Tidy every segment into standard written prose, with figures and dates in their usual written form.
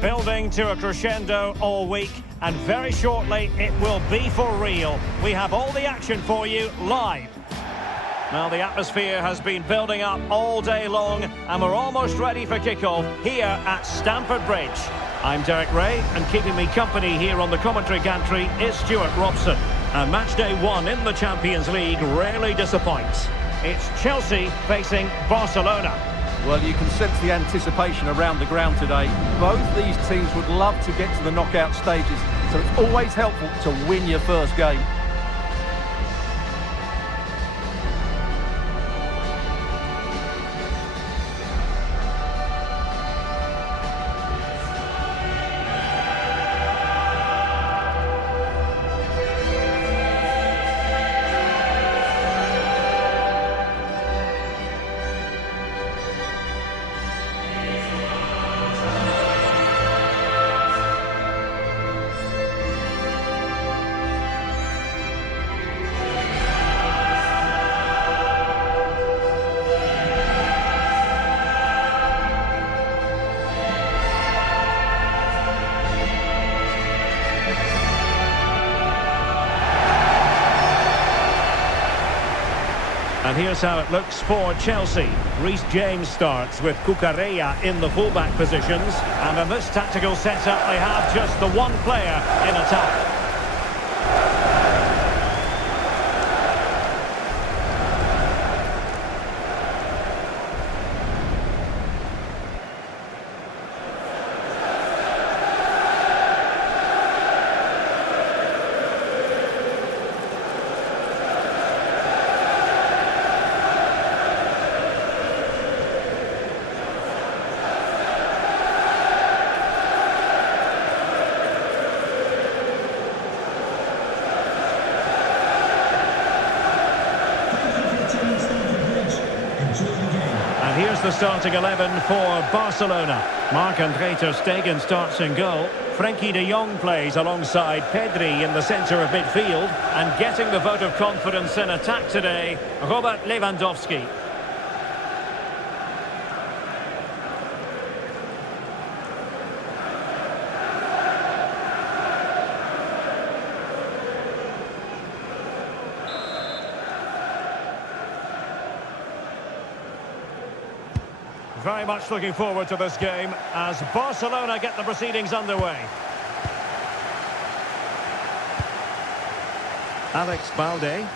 Building to a crescendo all week, and very shortly it will be for real. We have all the action for you live. Now the atmosphere has been building up all day long, and we're almost ready for kickoff here at Stamford Bridge. I'm Derek Ray, and keeping me company here on the commentary gantry is Stuart Robson. And match day one in the Champions League rarely disappoints. It's Chelsea facing Barcelona. Well, you can sense the anticipation around the ground today. Both these teams would love to get to the knockout stages, so it's always helpful to win your first game. And here's how it looks for Chelsea. Reece James starts with Cucurella in the fullback positions. And in this tactical setup, they have just the one player in attack. And here's the starting 11 for Barcelona. Marc-André ter Stegen starts in goal. Frenkie de Jong plays alongside Pedri in the centre of midfield. And getting the vote of confidence in attack today, Robert Lewandowski. Very much looking forward to this game as Barcelona get the proceedings underway. Alex Balde.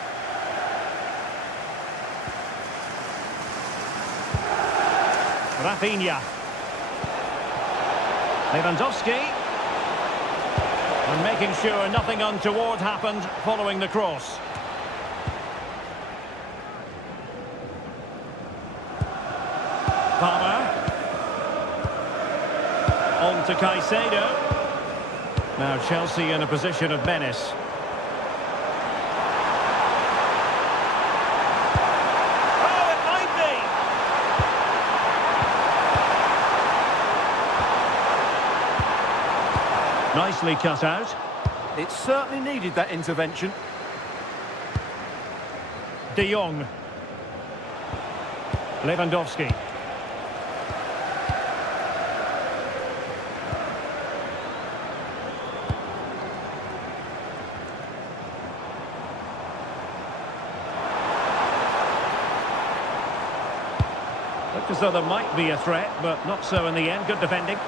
Rafinha. Lewandowski. And making sure nothing untoward happened following the cross. Palmer. On to Caicedo. Now Chelsea in a position of menace. Oh, it might be! Nicely cut out. It certainly needed that intervention. De Jong. Lewandowski. Looked as though there might be a threat, but not so in the end. Good defending.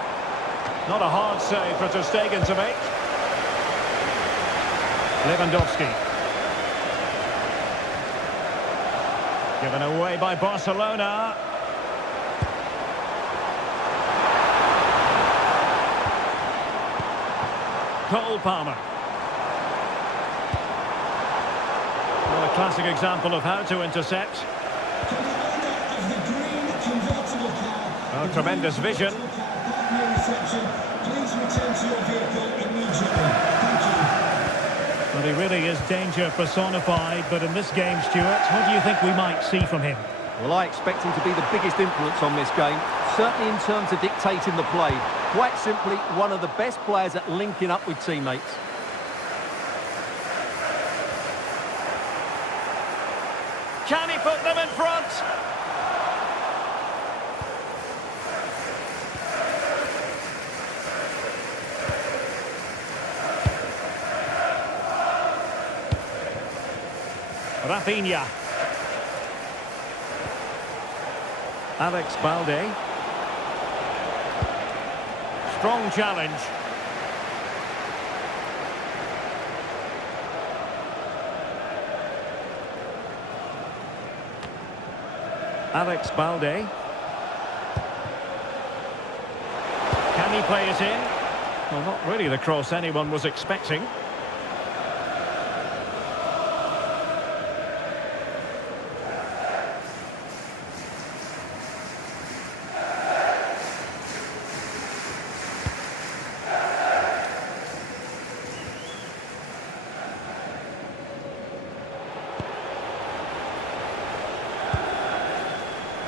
Not a hard save for ter Stegen to make. Lewandowski. Given away by Barcelona. Cole Palmer. Well, a classic example of how to intercept. Oh, tremendous vision. Well, he really is danger personified, but in this game, Stuart, what do you think we might see from him? Well, I expect him to be the biggest influence on this game, certainly in terms of dictating the play. Quite simply, one of the best players at linking up with teammates. Can he put them in front? Rafinha. Alex Balde. Strong challenge. Alex Balde. Can he play it in? Well, not really the cross anyone was expecting.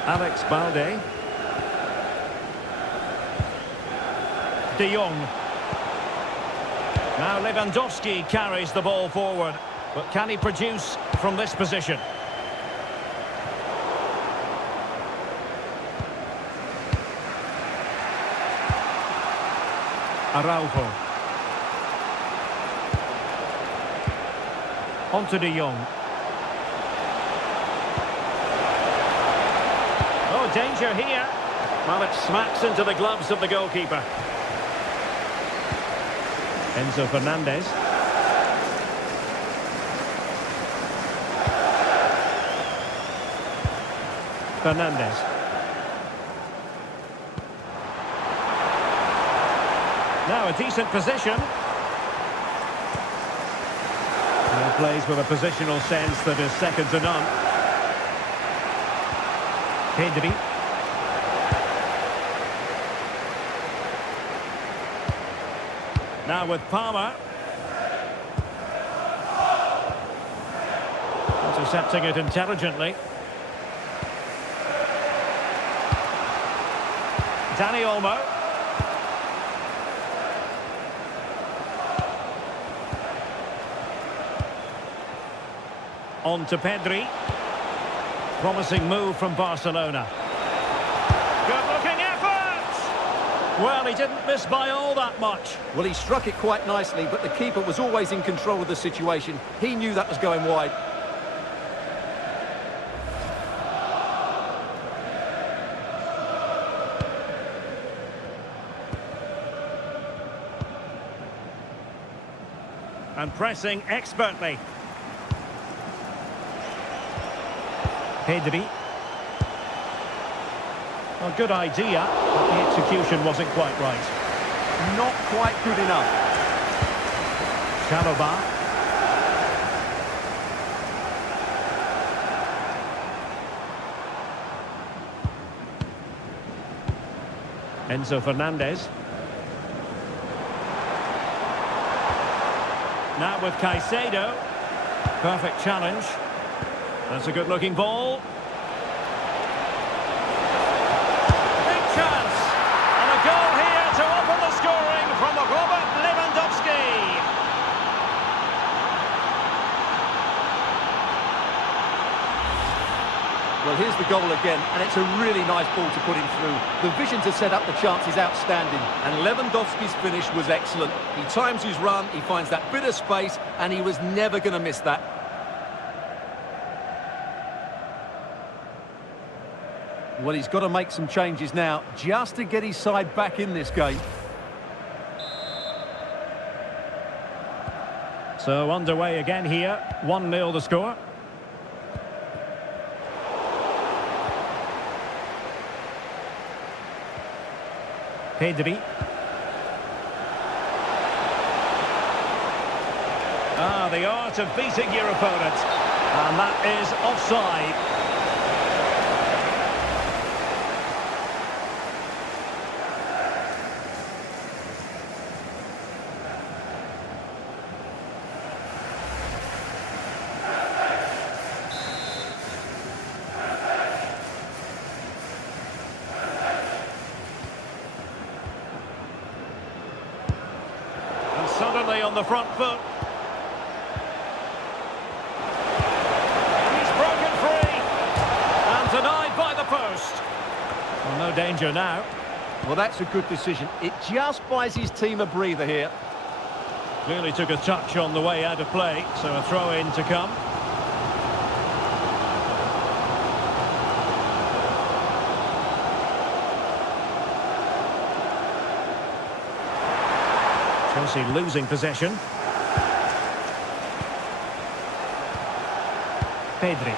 Alex Balde. De Jong. Now Lewandowski carries the ball forward, but can he produce from this position? Araujo. On to De Jong. Oh, danger here. Well, it smacks into the gloves of the goalkeeper. Enzo Fernandez. Fernandez. Now a decent position. Now plays with a positional sense that is second to none. Pedri. Now with Palmer. Intercepting it intelligently. Dani Olmo. On to Pedri. Promising move from Barcelona. Good-looking effort! Well, he didn't miss by all that much. Well, he struck it quite nicely, but the keeper was always in control of the situation. He knew that was going wide. And pressing expertly. Pedri. Well, good idea, but the execution wasn't quite right. Not quite good enough. Chalobah. Enzo Fernandez. Now with Caicedo. Perfect challenge. That's a good-looking ball. Big chance. And a goal here to open the scoring from Robert Lewandowski. Well, here's the goal again, and it's a really nice ball to put him through. The vision to set up the chance is outstanding, and Lewandowski's finish was excellent. He times his run, he finds that bit of space, and he was never going to miss that. Well, he's got to make some changes now, just to get his side back in this game. So underway again here, 1-0 the score. Pedri. Ah, the art of beating your opponent. And that is offside. Suddenly on the front foot. He's broken free. And denied by the post. Well, no danger now. Well, that's a good decision. It just buys his team a breather here. Clearly took a touch on the way out of play, so a throw-in to come. Chelsea losing possession. Pedri.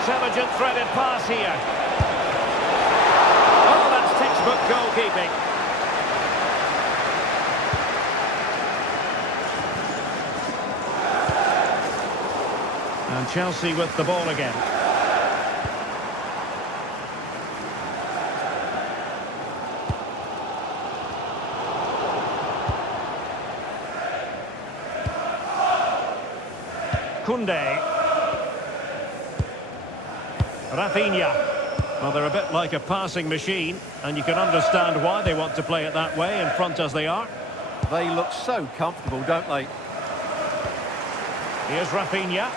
Intelligent threaded pass here. Oh, that's textbook goalkeeping. And Chelsea with the ball again. Koundé. Rafinha. Well, they're a bit like a passing machine, and you can understand why they want to play it that way, in front as they are. They look so comfortable, don't they? Here's Rafinha.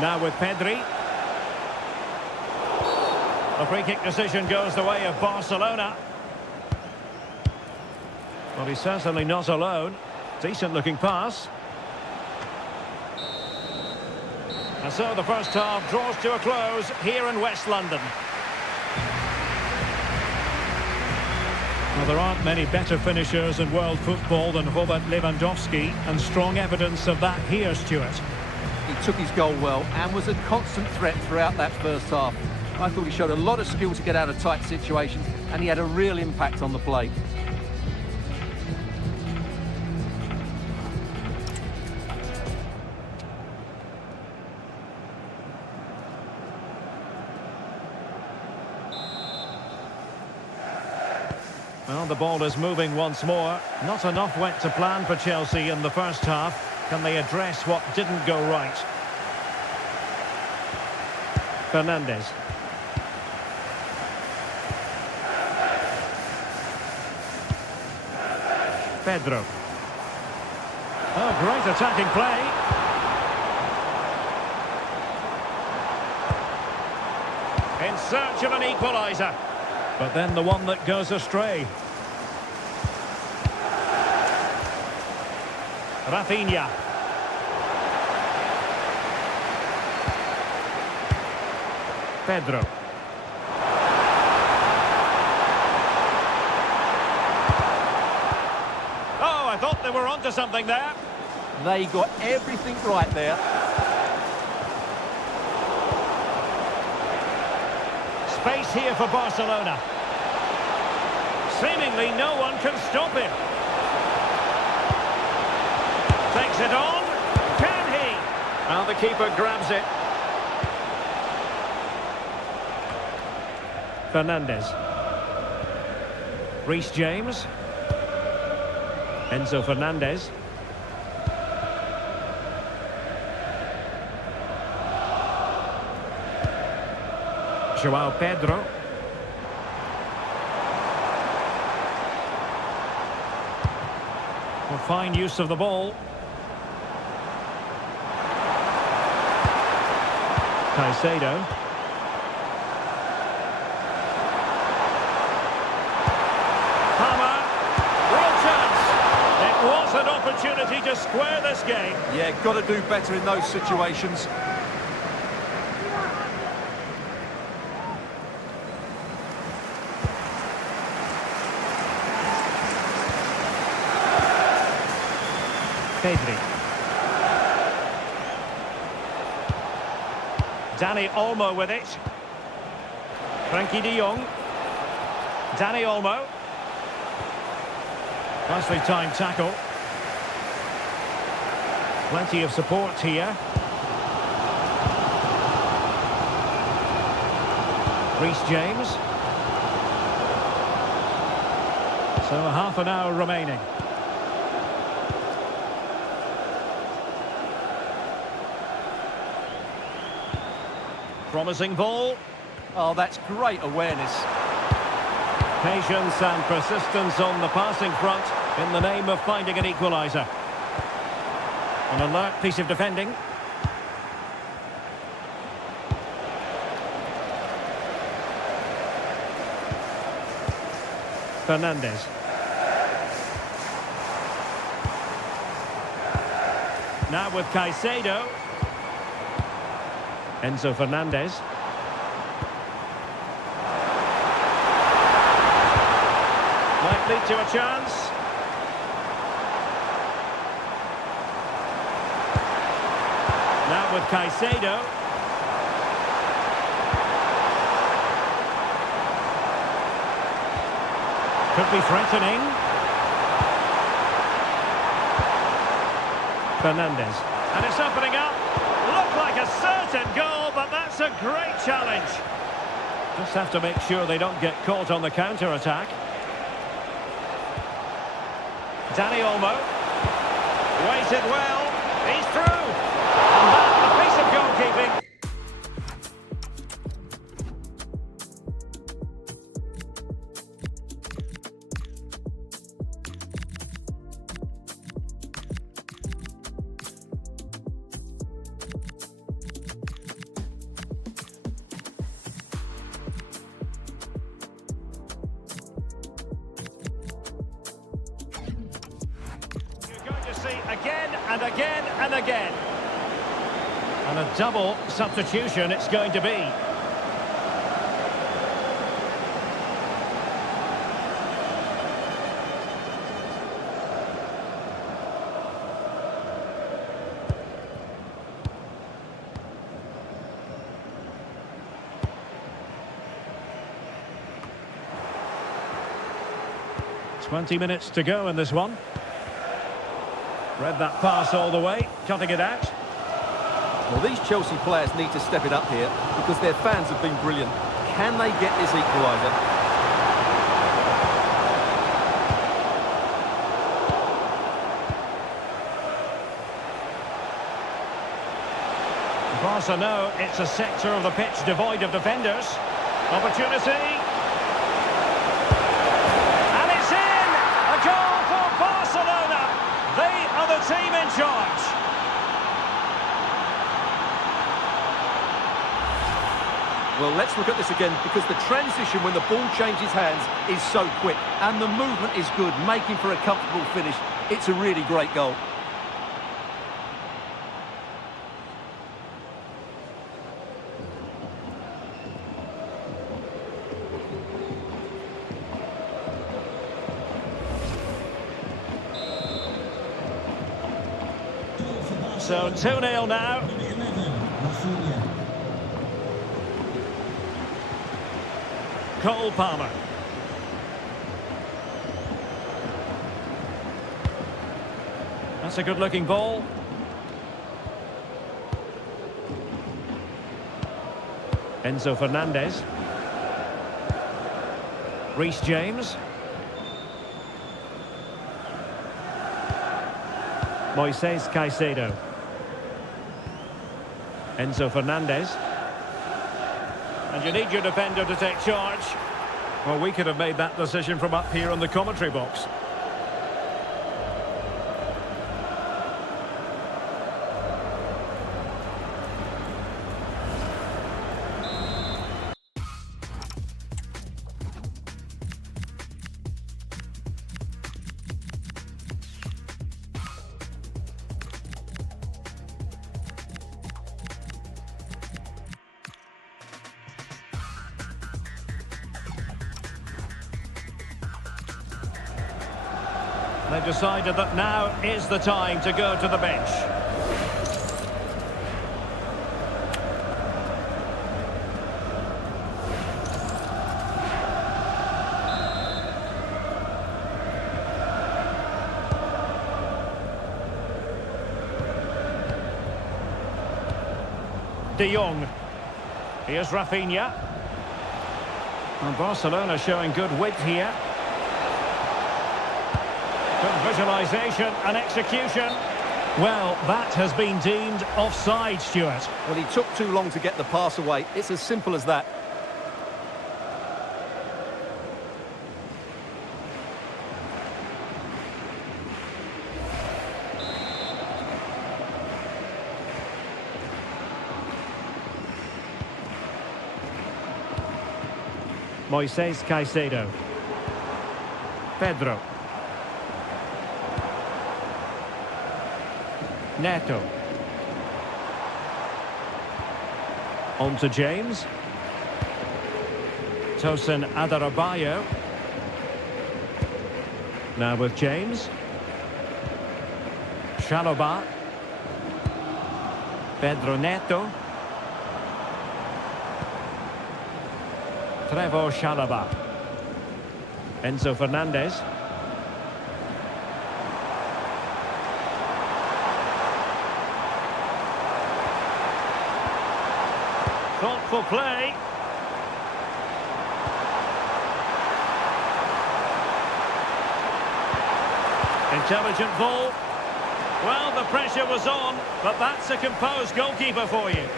Now with Pedri. The free kick decision goes the way of Barcelona. Well, he's certainly not alone. Decent looking pass. And so the first half draws to a close here in West London. Well, there aren't many better finishers in world football than Robert Lewandowski, and strong evidence of that here, Stuart. He took his goal well and was a constant threat throughout that first half. I thought he showed a lot of skill to get out of tight situations, and he had a real impact on the play. Well, the ball is moving once more. Not enough went to plan for Chelsea in the first half. Can they address what didn't go right? Fernandes. Pedro. Oh, great attacking play. In search of an equaliser. But then the one that goes astray. Rafinha. Pedro. Oh, I thought they were onto something there. They got everything right there. Space here for Barcelona. Seemingly no one can stop him. Takes it on. Can he? Well, the keeper grabs it. Fernandes. Reece James. Enzo Fernandez. João Pedro. Well, fine use of the ball. Caicedo. Hammer. Real chance. It was an opportunity to square this game. Yeah, got to do better in those situations. Pedri. Dani Olmo with it. Frankie de Jong. Dani Olmo. Nicely timed tackle. Plenty of support here. Reece James. So half an hour remaining. Promising ball. Oh, that's great awareness. Patience and persistence on the passing front in the name of finding an equaliser. An alert piece of defending. Fernandes. Now with Caicedo. Enzo Fernandez. might lead to a chance. Now with Caicedo. Could be threatening. Fernandez. And it's opening up. Looked like a certain goal, but that's a great challenge. Just have to make sure they don't get caught on the counter-attack. Danny Olmo. Waited well. He's through. And that, a piece of goalkeeping. Again and again and again. And a double substitution it's going to be. "20 minutes to go in this one. Read that pass all the way, cutting it out. Well, these Chelsea players need to step it up here because their fans have been brilliant. Can they get this equaliser? Barca know it's a sector of the pitch devoid of defenders. Opportunity. And it's in! A goal for Barcelona! They are the team in charge. Well, let's look at this again because the transition when the ball changes hands is so quick and the movement is good, making for a comfortable finish. It's a really great goal. So 2-0 now. Cole Palmer. That's a good-looking ball. Enzo Fernandez. Reece James. Moises Caicedo. Enzo Fernandez. And you need your defender to take charge. Well, we could have made that decision from up here on the commentary box. They've decided that now is the time to go to the bench. De Jong. Here's Rafinha. And Barcelona showing good width here. Good visualisation and execution. Well, that has been deemed offside, Stuart. Well, he took too long to get the pass away. It's as simple as that. Moises Caicedo. Pedro. Neto. On to James. Tosin Adarabioyo. Now with James. Chalobah. Pedro Neto. Trevor Chalobah. Enzo Fernandez. Thoughtful play. Intelligent ball. Well, the pressure was on, but that's a composed goalkeeper for you.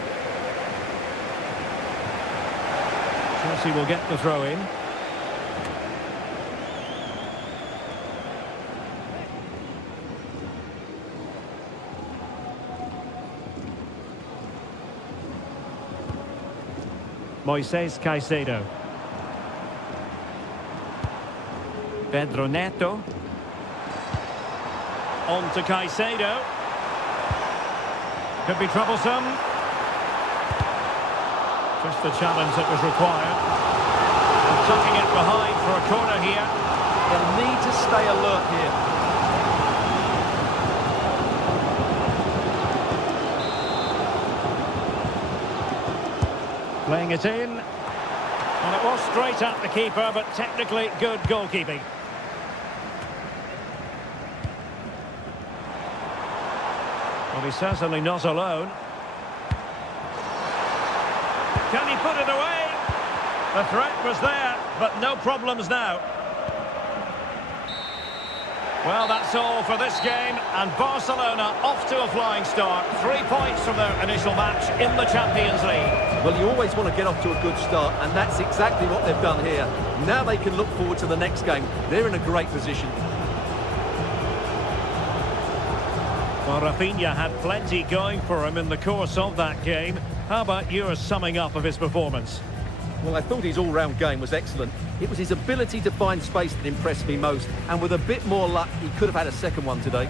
Chelsea will get the throw in. Moises Caicedo. Pedro Neto. On to Caicedo. Could be troublesome. Just the challenge that was required. And tucking it behind for a corner here. They'll need to stay alert here. Playing it in. And it was straight at the keeper, but technically good goalkeeping. Well, he's certainly not alone. Can he put it away? The threat was there, but no problems now. Well, that's all for this game, and Barcelona off to a flying start. 3 points from their initial match in the Champions League. Well, you always want to get off to a good start, and that's exactly what they've done here. Now they can look forward to the next game. They're in a great position. Well, Rafinha had plenty going for him in the course of that game. How about your summing up of his performance? Well, I thought his all-round game was excellent. It was his ability to find space that impressed me most, and with a bit more luck, he could have had a second one today.